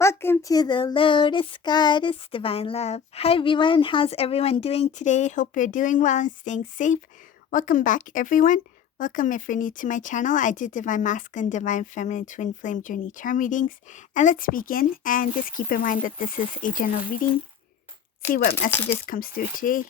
Welcome to the Lotus Goddess Divine Love. Hi everyone, how's everyone doing today? Hope you're doing well and staying safe. Welcome back everyone. Welcome if you're new to my channel. I do Divine Masculine, Divine Feminine, Twin Flame Journey Charm readings. And let's begin. And just keep in mind that this is a general reading. See what messages comes through today.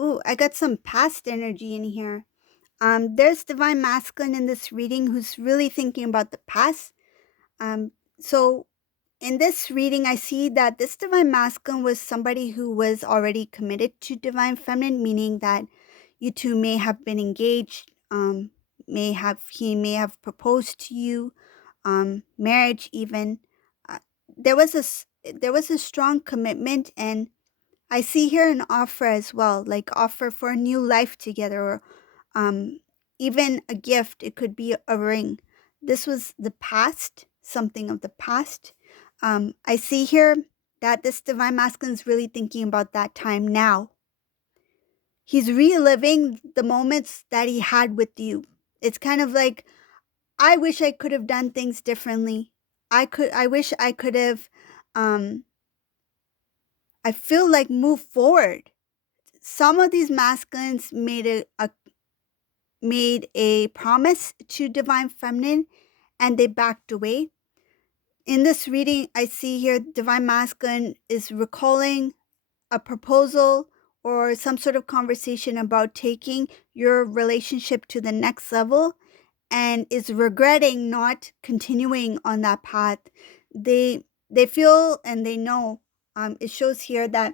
Ooh, I got some past energy in here. There's Divine Masculine in this reading who's really thinking about the past. So in this reading, I see that this Divine Masculine was somebody who was already committed to Divine Feminine, meaning that you two may have been engaged, he may have proposed to you, marriage even. Uh, there was a strong commitment, and I see here an offer as well, like offer for a new life together, or um, even a gift. It could be a ring. This was the past, something of the past. I see here that this Divine Masculine is really thinking about that time now. He's reliving the moments that he had with you. It's kind of like, I wish I could have done things differently. I wish I could have, I feel like move forward. Some of these masculines made a promise to Divine Feminine and they backed away. In this reading, I see here Divine Masculine is recalling a proposal or some sort of conversation about taking your relationship to the next level and is regretting not continuing on that path. They feel and they know, it shows here that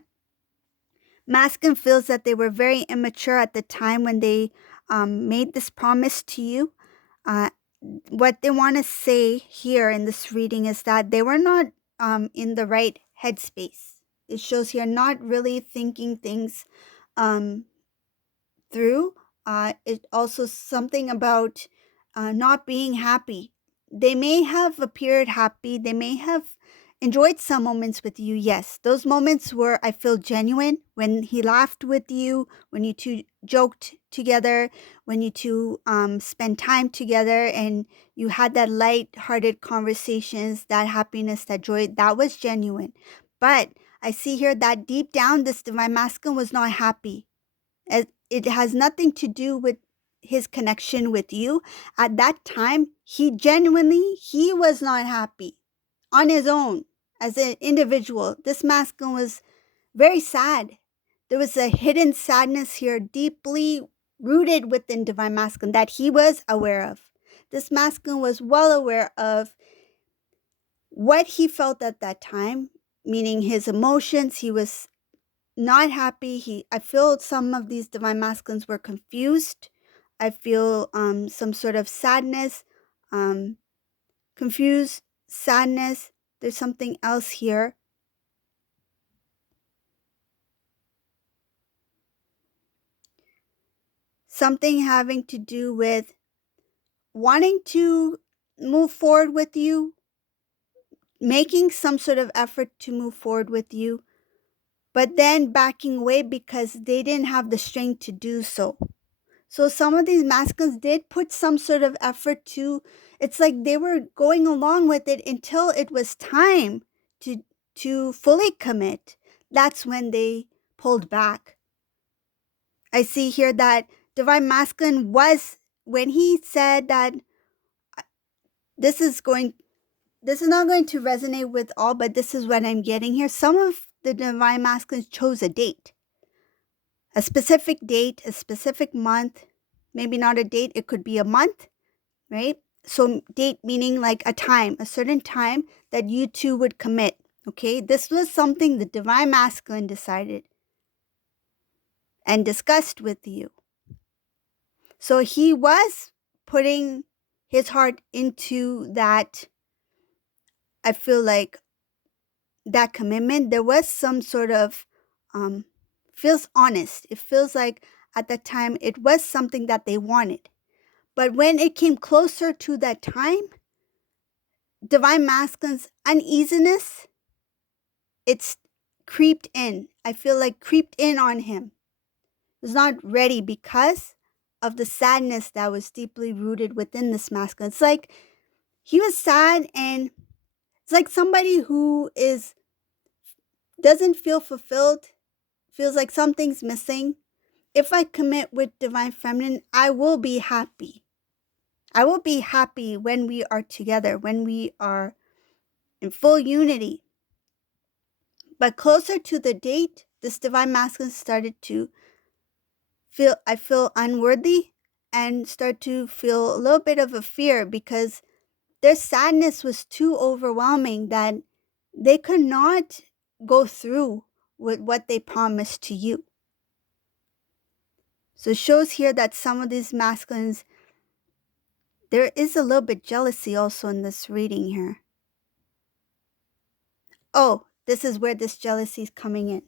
Masculine feels that they were very immature at the time when they made this promise to you. Uh, what they want to say here in this reading is that they were not in the right headspace. It shows here not really thinking things um, through. It also something about not being happy. They may have appeared happy. They may have enjoyed some moments with you. Yes, those moments were, I feel, genuine. When he laughed with you, when you two joked together, when you two spent time together, and you had that light-hearted conversations, that happiness, that joy, that was genuine. But I see here that deep down, this Divine Masculine was not happy. It has nothing to do with his connection with you. At that time, he was not happy on his own as an individual. This masculine was very sad. There was a hidden sadness here, deeply rooted within Divine Masculine, that he was aware of. This masculine was well aware of what he felt at that time, meaning his emotions. He was not happy. I feel some of these Divine Masculines were confused. I feel some sort of sadness, um, confused, sadness. There's something else here. Something having to do with wanting to move forward with you, making some sort of effort to move forward with you, but then backing away because they didn't have the strength to do so. So some of these masculines did put some sort of effort to, it's like they were going along with it until it was time to fully commit. That's when they pulled back. I see here that Divine Masculine was, when he said that this is not going to resonate with all, but this is what I'm getting here. Some of the Divine Masculines chose a specific date, a specific month, maybe not a date, it could be a month, right? So date meaning like a time, a certain time that you two would commit, okay? This was something the Divine Masculine decided and discussed with you. So he was putting his heart into that, I feel like, that commitment, there was some sort of um, feels honest. It feels like at that time it was something that they wanted. But when it came closer to that time, Divine Masculine's uneasiness, it's creeped in. I feel like creeped in on him. He was not ready because of the sadness that was deeply rooted within this masculine. It's like he was sad, and it's like somebody who is doesn't feel fulfilled, feels like something's missing. If I commit with Divine Feminine, I will be happy. I will be happy when we are together, when we are in full unity. But closer to the date, this Divine Masculine started to I feel unworthy, and start to feel a little bit of a fear because their sadness was too overwhelming that they could not go through with what they promised to you. So it shows here that some of these masculines, there is a little bit jealousy also in this reading here. Oh, this is where this jealousy is coming in.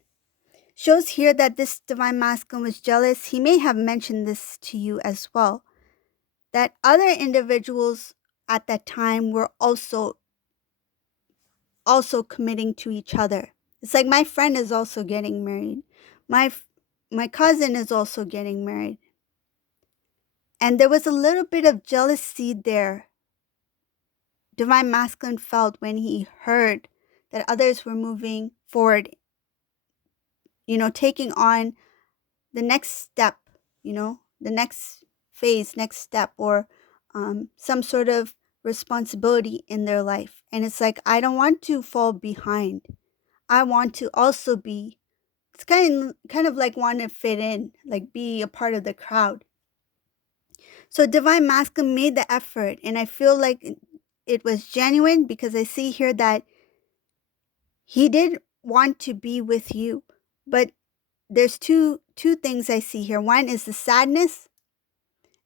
Shows here that this Divine Masculine was jealous. He may have mentioned this to you as well, that other individuals at that time were also committing to each other. It's like my friend is also getting married. My cousin is also getting married. And there was a little bit of jealousy there. Divine Masculine felt when he heard that others were moving forward, taking on the next step, the next phase, next step, or some sort of responsibility in their life. And it's like, I don't want to fall behind. I want to also be, it's kind of like want to fit in, like be a part of the crowd. So Divine Masculine made the effort, and I feel like it was genuine because I see here that he did want to be with you. But there's two things I see here. One is the sadness,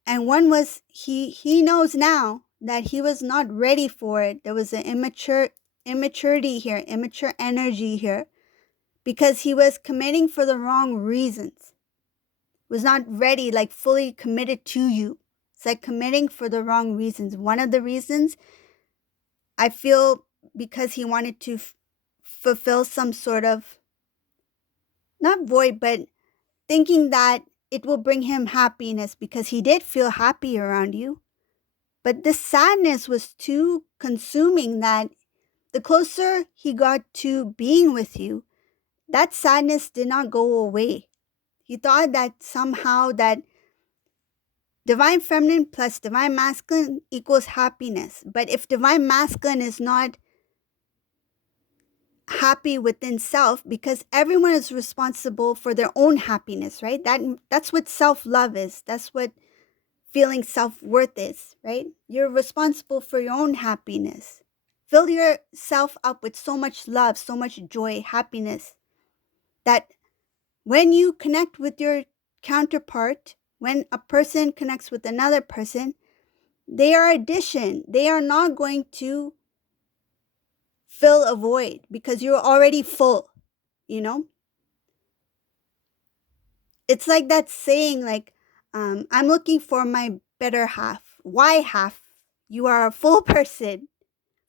and one was he knows now that he was not ready for it. There was an immaturity here, immature energy here, because he was committing for the wrong reasons. Was not ready, like fully committed to you. It's like committing for the wrong reasons. One of the reasons, I feel, because he wanted to fulfill some sort of, not void, but thinking that it will bring him happiness because he did feel happy around you. But the sadness was too consuming that the closer he got to being with you, that sadness did not go away. He thought that somehow that Divine Feminine plus Divine Masculine equals happiness. But if Divine Masculine is not happy within self, because everyone is responsible for their own happiness, right? That's what self-love is. That's what feeling self-worth is, right? You're responsible for your own happiness. Fill yourself up with so much love, so much joy, happiness, that when you connect with your counterpart, when a person connects with another person, they are addition. They are not going to fill a void because you're already full, you know? It's like that saying, like, I'm looking for my better half. Why half? You are a full person.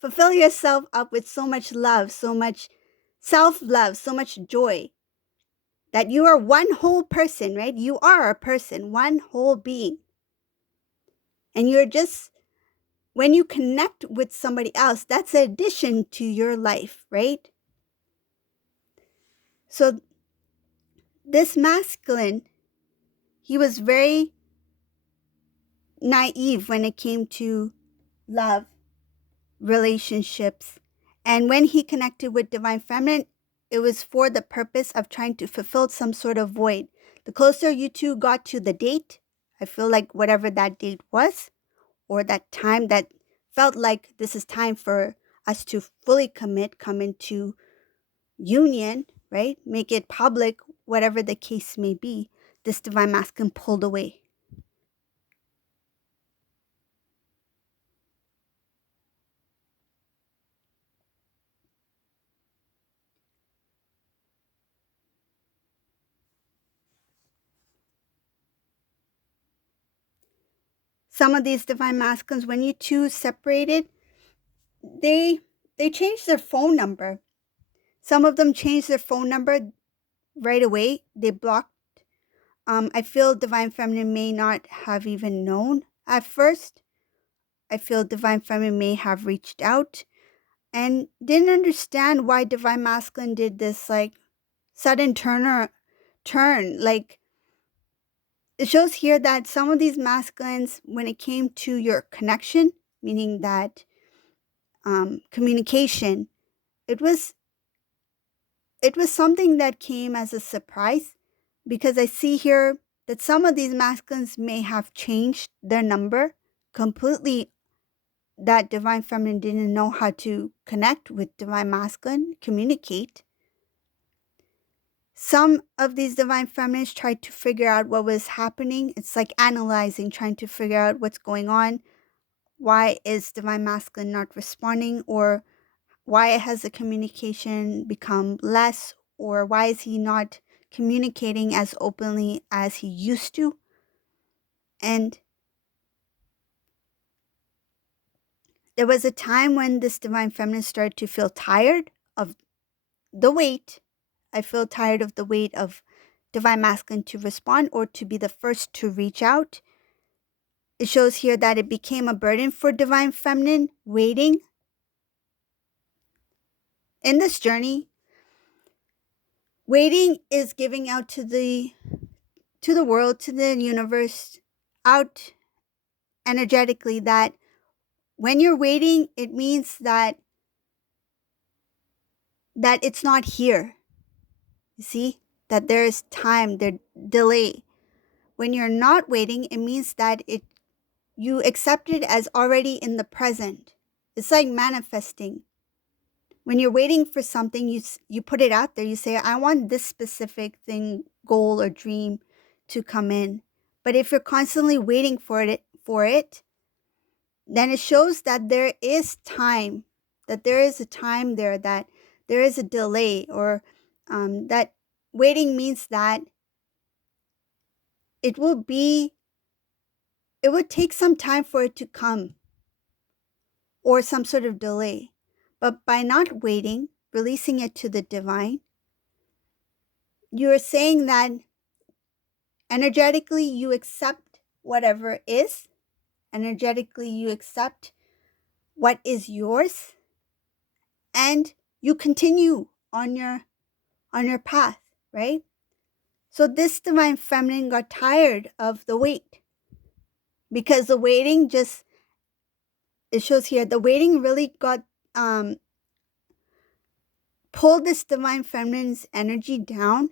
Fulfill yourself up with so much love, so much self-love, so much joy, that you are one whole person, right? You are a person, one whole being. And you're just, when you connect with somebody else, that's an addition to your life, right? So this masculine, he was very naive when it came to love, relationships. And when he connected with Divine Feminine, it was for the purpose of trying to fulfill some sort of void. The closer you two got to the date, I feel like whatever that date was, or that time that felt like this is time for us to fully commit, come into union, right? Make it public, whatever the case may be, this Divine Masculine pulled away. some of these divine masculines, when you two separated, they changed their phone number. Some of them changed their phone number right away. They blocked. I feel divine feminine may not have even known at first. I feel divine feminine may have reached out and didn't understand why divine masculine did this like sudden turn. Like, it shows here that some of these masculines, when it came to your connection, meaning that communication, it was something that came as a surprise, because I see here that some of these masculines may have changed their number completely, that divine feminine didn't know how to connect with divine masculine, communicate. Some of these divine feminines tried to figure out what was happening. It's like analyzing, trying to figure out what's going on. Why is divine masculine not responding? Or why has the communication become less? Or why is he not communicating as openly as he used to? And there was a time when this divine feminine started to feel tired of the weight. I feel tired of the weight of divine masculine to respond or to be the first to reach out. It shows here that it became a burden for divine feminine, waiting. In this journey, waiting is giving out to the world, to the universe, out energetically, that when you're waiting, it means that it's not here. You see? That there is time, there delay. When you're not waiting, it means that you accept it as already in the present. It's like manifesting. When you're waiting for something, you put it out there. You say, I want this specific thing, goal or dream to come in. But if you're constantly waiting for it, then it shows that there is time, that there is a time there, that there is a delay, or that waiting means that it would take some time for it to come, or some sort of delay. But by not waiting, releasing it to the divine, you're saying that energetically you accept whatever is. Energetically you accept what is yours, and you continue on your path, right? So this divine feminine got tired of the wait, because the waiting just, it shows here, the waiting really got pulled this divine feminine's energy down.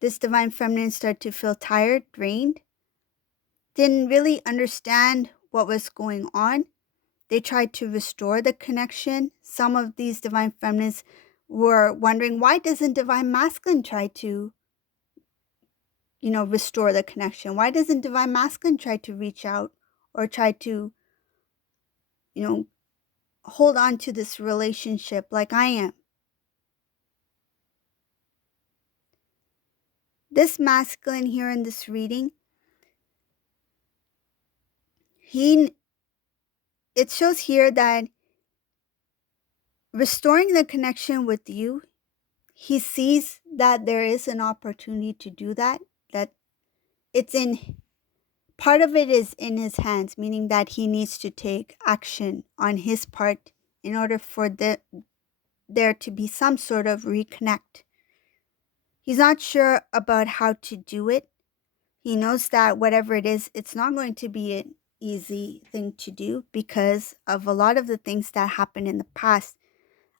This divine feminine started to feel tired, drained, didn't really understand what was going on. They tried to restore the connection. Some of these divine feminines were wondering, why doesn't divine masculine try to, restore the connection? Why doesn't divine masculine try to reach out or try to, hold on to this relationship like I am? This masculine here in this reading, it shows here that restoring the connection with you, he sees that there is an opportunity to do that, that part of it is in his hands, meaning that he needs to take action on his part in order for there to be some sort of reconnect. He's not sure about how to do it. He knows that whatever it is, it's not going to be an easy thing to do because of a lot of the things that happened in the past.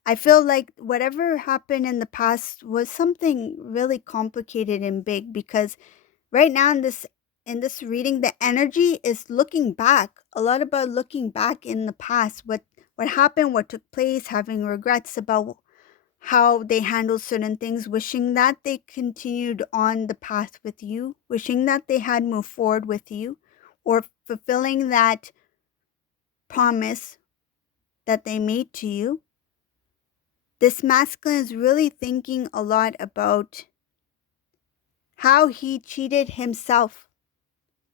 I feel like whatever happened in the past was something really complicated and big, because right now in this reading, the energy is looking back, a lot about looking back in the past, what happened, what took place, having regrets about how they handled certain things, wishing that they continued on the path with you, wishing that they had moved forward with you, or fulfilling that promise that they made to you. This masculine is really thinking a lot about how he cheated himself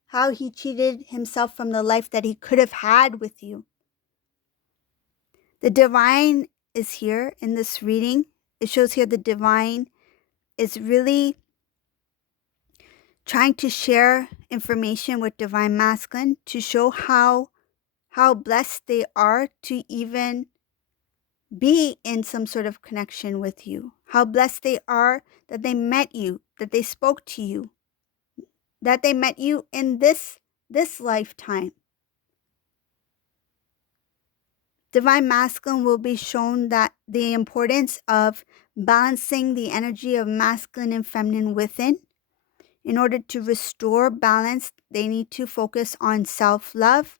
how he cheated himself from the life that he could have had with you. The divine is here in this reading. It shows here the divine is really trying to share information with divine masculine to show how blessed they are to even be in some sort of connection with you. How blessed they are that they met you, that they spoke to you, that they met you in this lifetime. Divine masculine will be shown that the importance of balancing the energy of masculine and feminine within. In order to restore balance, they need to focus on self-love,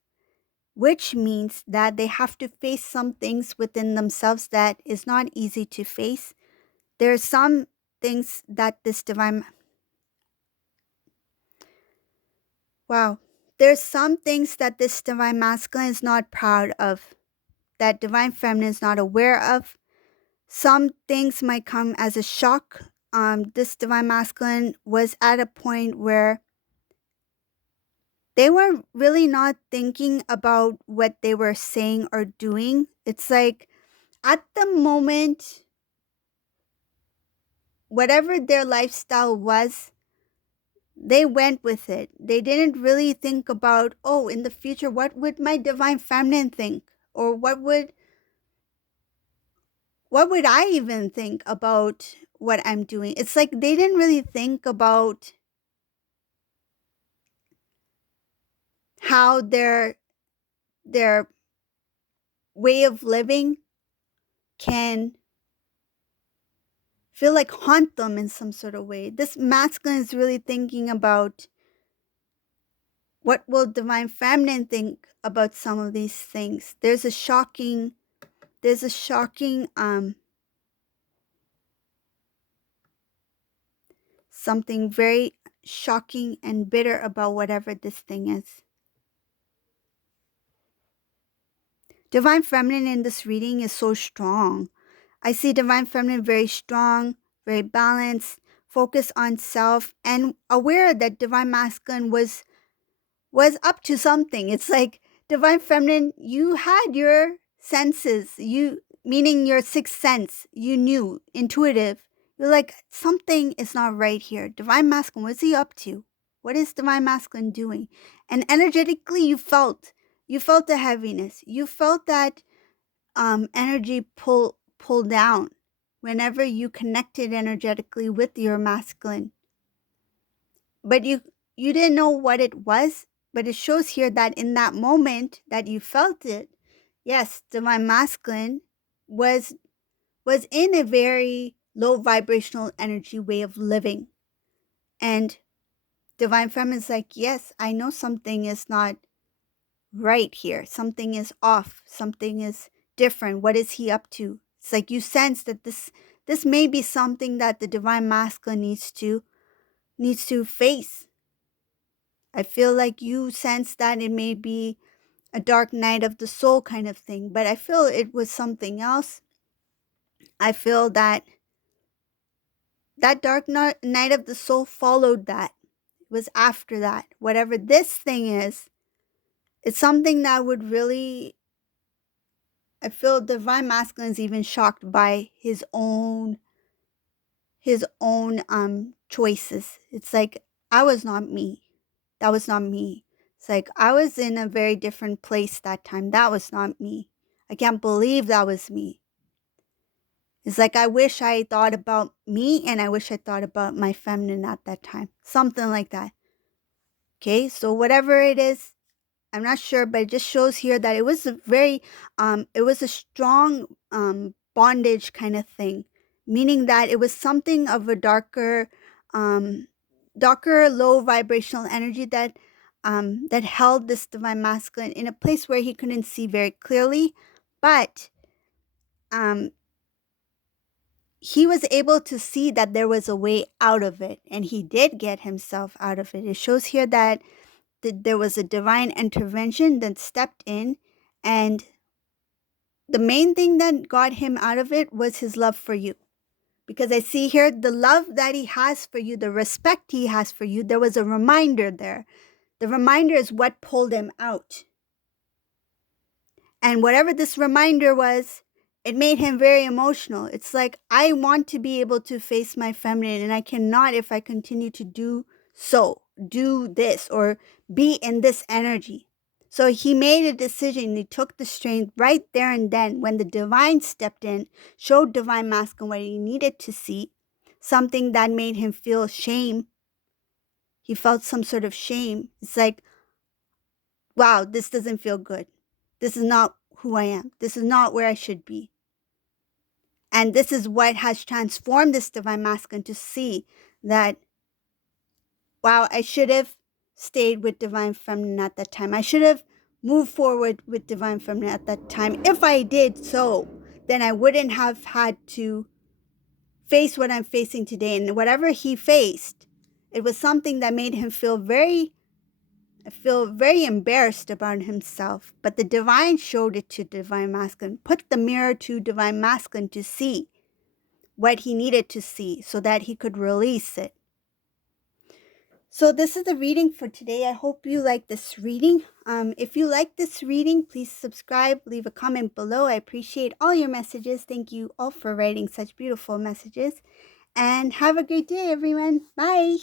which means that they have to face some things within themselves that is not easy to face. There are some things that this there's some things that this divine masculine is not proud of, that divine feminine is not aware of. Some things might come as a shock. This divine masculine was at a point where they were really not thinking about what they were saying or doing. It's like at the moment, whatever their lifestyle was, they went with it. They didn't really think about, oh, in the future, what would my divine feminine think? Or what would I even think about what I'm doing? It's like they didn't really think about how their way of living can feel like haunt them in some sort of way. This masculine is really thinking about what will divine feminine think about some of these things. There's a shocking something very shocking and bitter about whatever this thing is. Divine feminine in this reading is so strong. I see divine feminine very strong, very balanced, focused on self, and aware that divine masculine was up to something. It's like divine feminine, you had your senses, meaning your sixth sense, you knew, intuitive. You're like, something is not right here. Divine masculine, what's he up to? What is divine masculine doing? And energetically, you felt the heaviness. You felt that energy pull down whenever you connected energetically with your masculine. But you didn't know what it was, but it shows here that in that moment that you felt it, yes, divine masculine was in a very low vibrational energy way of living. And divine feminine is like, yes, I know something is not right here. Something is off. Something is different. What is he up to? It's like you sense that this may be something that the divine masculine needs to face. I feel like you sense that it may be a dark night of the soul kind of thing, but I feel it was something else. I feel that dark night of the soul followed that. It was after that. Whatever this thing is, it's something that would really, I feel divine masculine is even shocked by his own choices. It's like, I was not me. That was not me. It's like I was in a very different place that time. That was not me. I can't believe that was me. It's like I wish I thought about me and I wish I thought about my feminine at that time. Something like that. Okay, so whatever it is, I'm not sure, but it just shows here that it was a very, it was a strong bondage kind of thing, meaning that it was something of a darker, low vibrational energy that held this divine masculine in a place where he couldn't see very clearly, but he was able to see that there was a way out of it, and he did get himself out of it. It shows here that there was a divine intervention that stepped in, and the main thing that got him out of it was his love for you. Because I see here the love that he has for you, the respect he has for you, there was a reminder there. The The reminder is what pulled him out. And whatever this reminder was, it made him very emotional. It's like, I want to be able to face my feminine, and I cannot if I continue to do this, or be in this energy. So he made a decision. He took the strength right there and then when the divine stepped in, showed divine masculine what he needed to see, something that made him feel shame. He felt some sort of shame. It's like, wow, this doesn't feel good. This is not who I am. This is not where I should be. And this is what has transformed this divine masculine to see that, wow, I should have stayed with divine feminine at that time. I should have moved forward with divine feminine at that time. If I did so, then I wouldn't have had to face what I'm facing today. And whatever he faced, it was something that made him feel very embarrassed about himself. But the divine showed it to divine masculine, put the mirror to divine masculine to see what he needed to see so that he could release it. So this is the reading for today. I hope you like this reading. If you like this reading, please subscribe, leave a comment below. I appreciate all your messages. Thank you all for writing such beautiful messages. And have a great day, everyone. Bye.